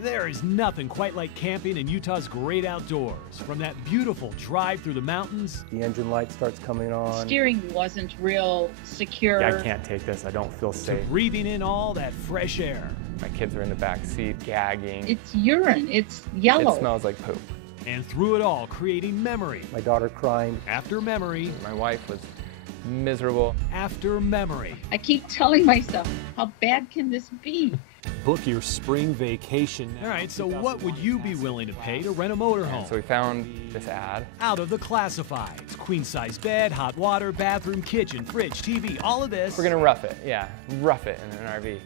There is nothing quite like camping in Utah's great outdoors. From that beautiful drive through the mountains. The engine light starts coming on. Steering wasn't real secure. I can't take this, I don't feel safe. To breathing in all that fresh air. My kids are in the back seat, gagging. It's urine, it's yellow. It smells like poop. And through it all, creating memory. My daughter crying. After memory. My wife was miserable. After memory. I keep telling myself, how bad can this be? Book your spring vacation. All right, so what would you be willing to pay to rent a motorhome? So we found this ad. Out of the classifieds. Queen-size bed, hot water, bathroom, kitchen, fridge, TV, all of this. We're gonna rough it, rough it in an RV.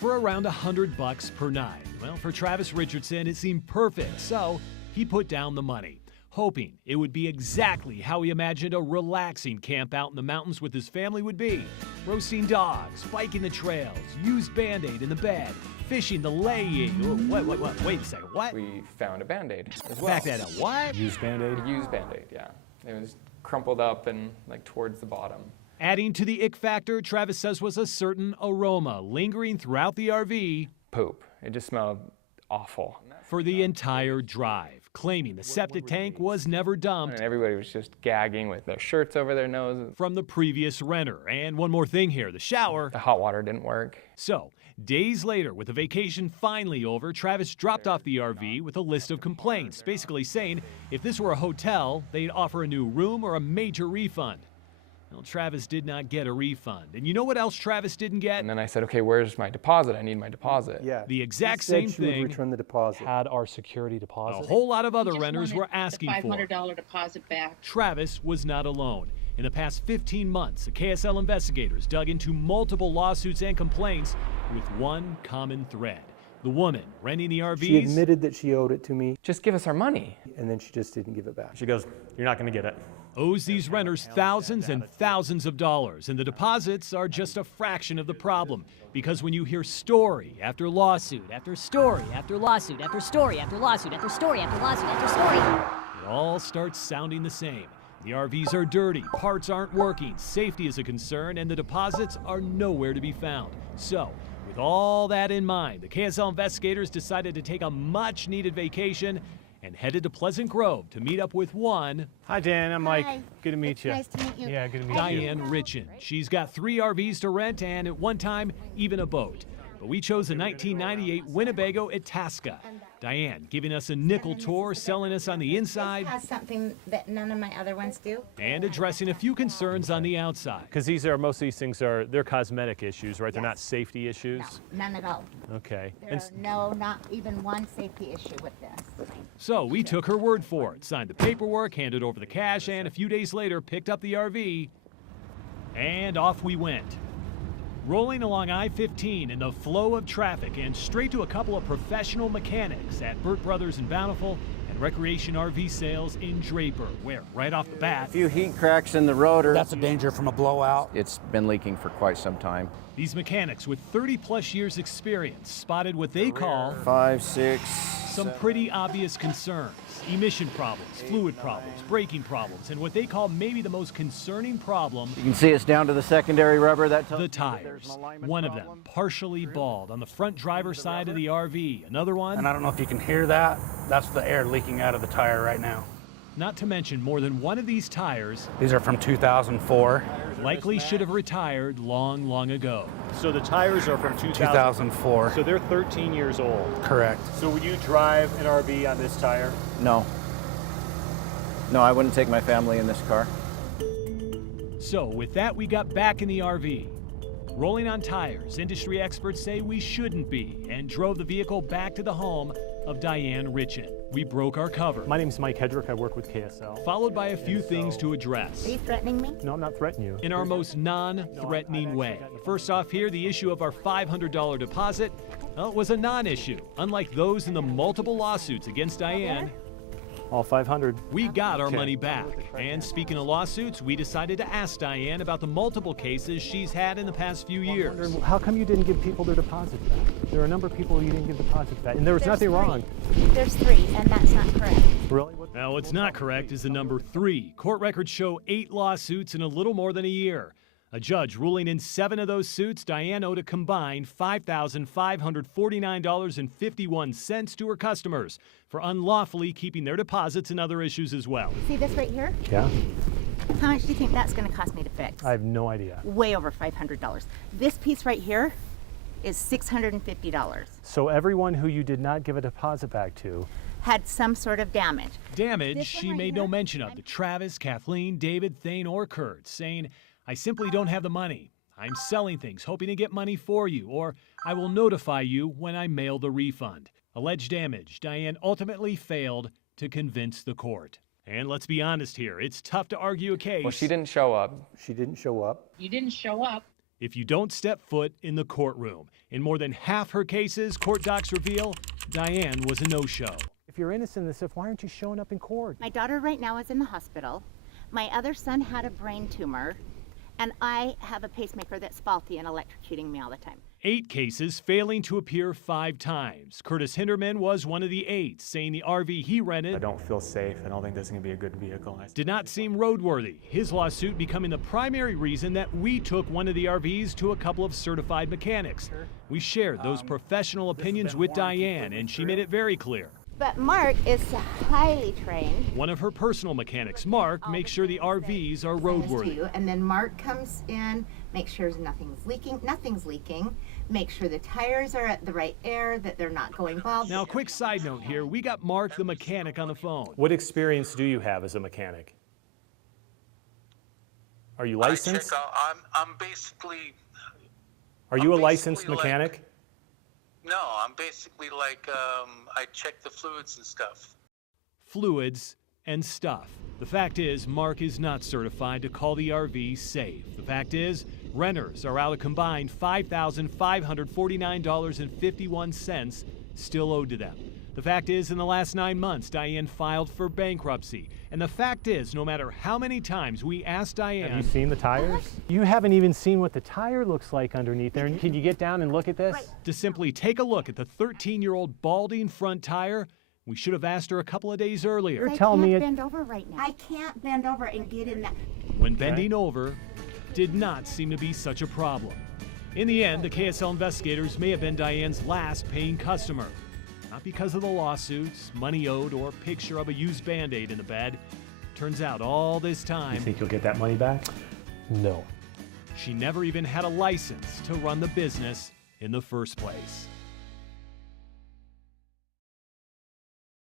For around $100 per night. Well, for Travis Richardson, it seemed perfect, so he put down the money, hoping it would be exactly how he imagined a relaxing camp out in the mountains with his family would be. Roasting dogs, biking the trails, used Band-Aid in the bed, fishing the laying. Wait a second, what? We found a Band-Aid as well. Back that up, what? Used Band-Aid? A used Band-Aid, yeah. It was crumpled up and like towards the bottom. Adding to the ick factor, Travis says was a certain aroma lingering throughout the RV. Poop. It just smelled awful. For the entire drive, claiming the septic tank was never dumped. And everybody was just gagging with their shirts over their noses. From the previous renter. And one more thing here, the shower. The hot water didn't work. So, days later, with the vacation finally over, Travis dropped off the RV with a list of complaints, basically saying if this were a hotel, they'd offer a new room or a major refund. Well, Travis did not get a refund. And you know what else Travis didn't get? And then I said, okay, where's my deposit? I need my deposit. Yeah. The exact She said same she would thing. return the deposit. Had our security deposit. A whole lot of other He just renters wanted were asking the for. $500 deposit back. Travis was not alone. In the past 15 months, the KSL investigators dug into multiple lawsuits and complaints with one common thread. The woman renting the RVs. She admitted that she owed it to me, Just give us our money. and then she just didn't give it back. She goes, you're not going to get it. Owes these renters thousands and thousands of dollars, and the deposits are just a fraction of the problem. Because when you hear story after lawsuit After story, after lawsuit, after story, after lawsuit, after story, after lawsuit, after story. it all starts sounding the same. The RVs are dirty, parts aren't working, safety is a concern, and the deposits are nowhere to be found. So, with all that in mind, the KSL investigators decided to take a much-needed vacation and headed to Pleasant Grove to meet up with one. Hi, Dan. I'm Mike. Hi. Good to meet It's you. nice to meet you. Yeah, good to meet you. Diane Richin. She's got 3 RVs to rent and at one time, even a boat. But we chose a 1998 Winnebago Itasca. Diane giving us a nickel tour, selling us on the inside, This has something that none of my other ones do. and addressing a few concerns on the outside. Because most of these things they're cosmetic issues, right? They're not safety issues. No, none at all. Okay. There are not even one safety issue with this. So we took her word for it, signed the paperwork, handed over the cash, and a few days later picked up the RV, and off we went. Rolling along I-15 in the flow of traffic and straight to a couple of professional mechanics at Burt Brothers in Bountiful and Recreation RV Sales in Draper, where right off the bat, A few heat cracks in the rotor. That's a danger from a blowout. It's been leaking for quite some time. these mechanics with 30-plus years experience spotted what they call 5, 6. some pretty obvious concerns. Emission problems, fluid problems, braking problems, and what they call maybe the most concerning problem, You can see it's down to the secondary rubber. That tells the you that there's tires. an alignment One of problem. them partially bald on the front driver's side of the RV. Another one, And I don't know if you can hear that. That's the air leaking out of the tire right now. not to mention more than one of these tires These are from 2004. likely should have retired long, long ago. So the tires are from 2004. So they're 13 years old. Correct. So would you drive an RV on this tire? No. No, I wouldn't take my family in this car. So with that, we got back in the RV. Rolling on tires, industry experts say we shouldn't be, and drove the vehicle back to the home of Diane Richin. We broke our cover, My name's Mike Hedrick. I work with KSL. followed by a few things to Are address you threatening me? No, I'm not threatening you. in our most non-threatening way. First off here, the issue of our $500 deposit, well, it was a non-issue. Unlike those in the multiple lawsuits against Diane, All 500. we got our Okay. money back. And speaking of lawsuits, we decided to ask Diane about the multiple cases she's had in the past few years. How come you didn't give people their deposit back? There are a number of people you didn't give deposits back, and there was There's nothing 3. wrong. There's 3, and that's not correct. Really? Now, what's not correct is the number 3. Court records show 8 lawsuits in a little more than a year. A judge ruling in 7 of those suits, Diane owed a combined $5,549.51 to her customers for unlawfully keeping their deposits and other issues as well. See this right here? Yeah? How much do you think that's going to cost me to fix? I have no idea. Way over $500. This piece right here is $650. So everyone who you did not give a deposit back to Had some sort of damage. Damage This one she right made no here? mention of to Travis, Kathleen, David, Thane, or Kurt, saying, I simply don't have the money. I'm selling things, hoping to get money for you, or I will notify you when I mail the refund. Alleged damage, Diane ultimately failed to convince the court. And let's be honest here, it's tough to argue a case Well, she didn't show up. She didn't show up. You didn't show up. if you don't step foot in the courtroom. In more than half her cases, court docs reveal Diane was a no-show. If you're innocent in this stuff, why aren't you showing up in court? My daughter right now is in the hospital. My other son had a brain tumor, and I have a pacemaker that's faulty and electrocuting me all the time. 8 cases, failing to appear 5 times. Curtis Hinderman was one of the 8, saying the RV he rented I don't feel safe. I don't think this is going to be a good vehicle. did not seem roadworthy. His lawsuit becoming the primary reason that we took one of the RVs to a couple of certified mechanics. We shared those professional opinions with Diane, and she made it very clear. But Mark is highly trained. One of her personal mechanics, Mark, makes sure the RVs are roadworthy. And then Mark comes in, makes sure nothing's leaking, make sure the tires are at the right air, that they're not going bald. Now, a quick side note here. We got Mark, the mechanic, on the phone. What experience do you have as a mechanic? Are you licensed? I'm basically. Are you a licensed mechanic? No, I'm basically like I check the fluids and stuff. Fluids and stuff. The fact is, Mark is not certified to call the RV safe. The fact is, renters are out a combined $5,549.51 still owed to them. The fact is, in the last 9 months, Diane filed for bankruptcy. And the fact is, no matter how many times we asked Diane... Have you seen the tires? You haven't even seen what the tire looks like underneath there. Can you get down and look at this? to simply take a look at the 13-year-old balding front tire, we should have asked her a couple of days earlier. I Tell can't me it- bend over right now. I can't bend over and get in that. When bending over did not seem to be such a problem. In the end, the KSL investigators may have been Diane's last paying customer. Not because of the lawsuits, money owed, or picture of a used Band-Aid in the bed. Turns out all this You time, think you'll get that money back? No. she never even had a license to run the business in the first place.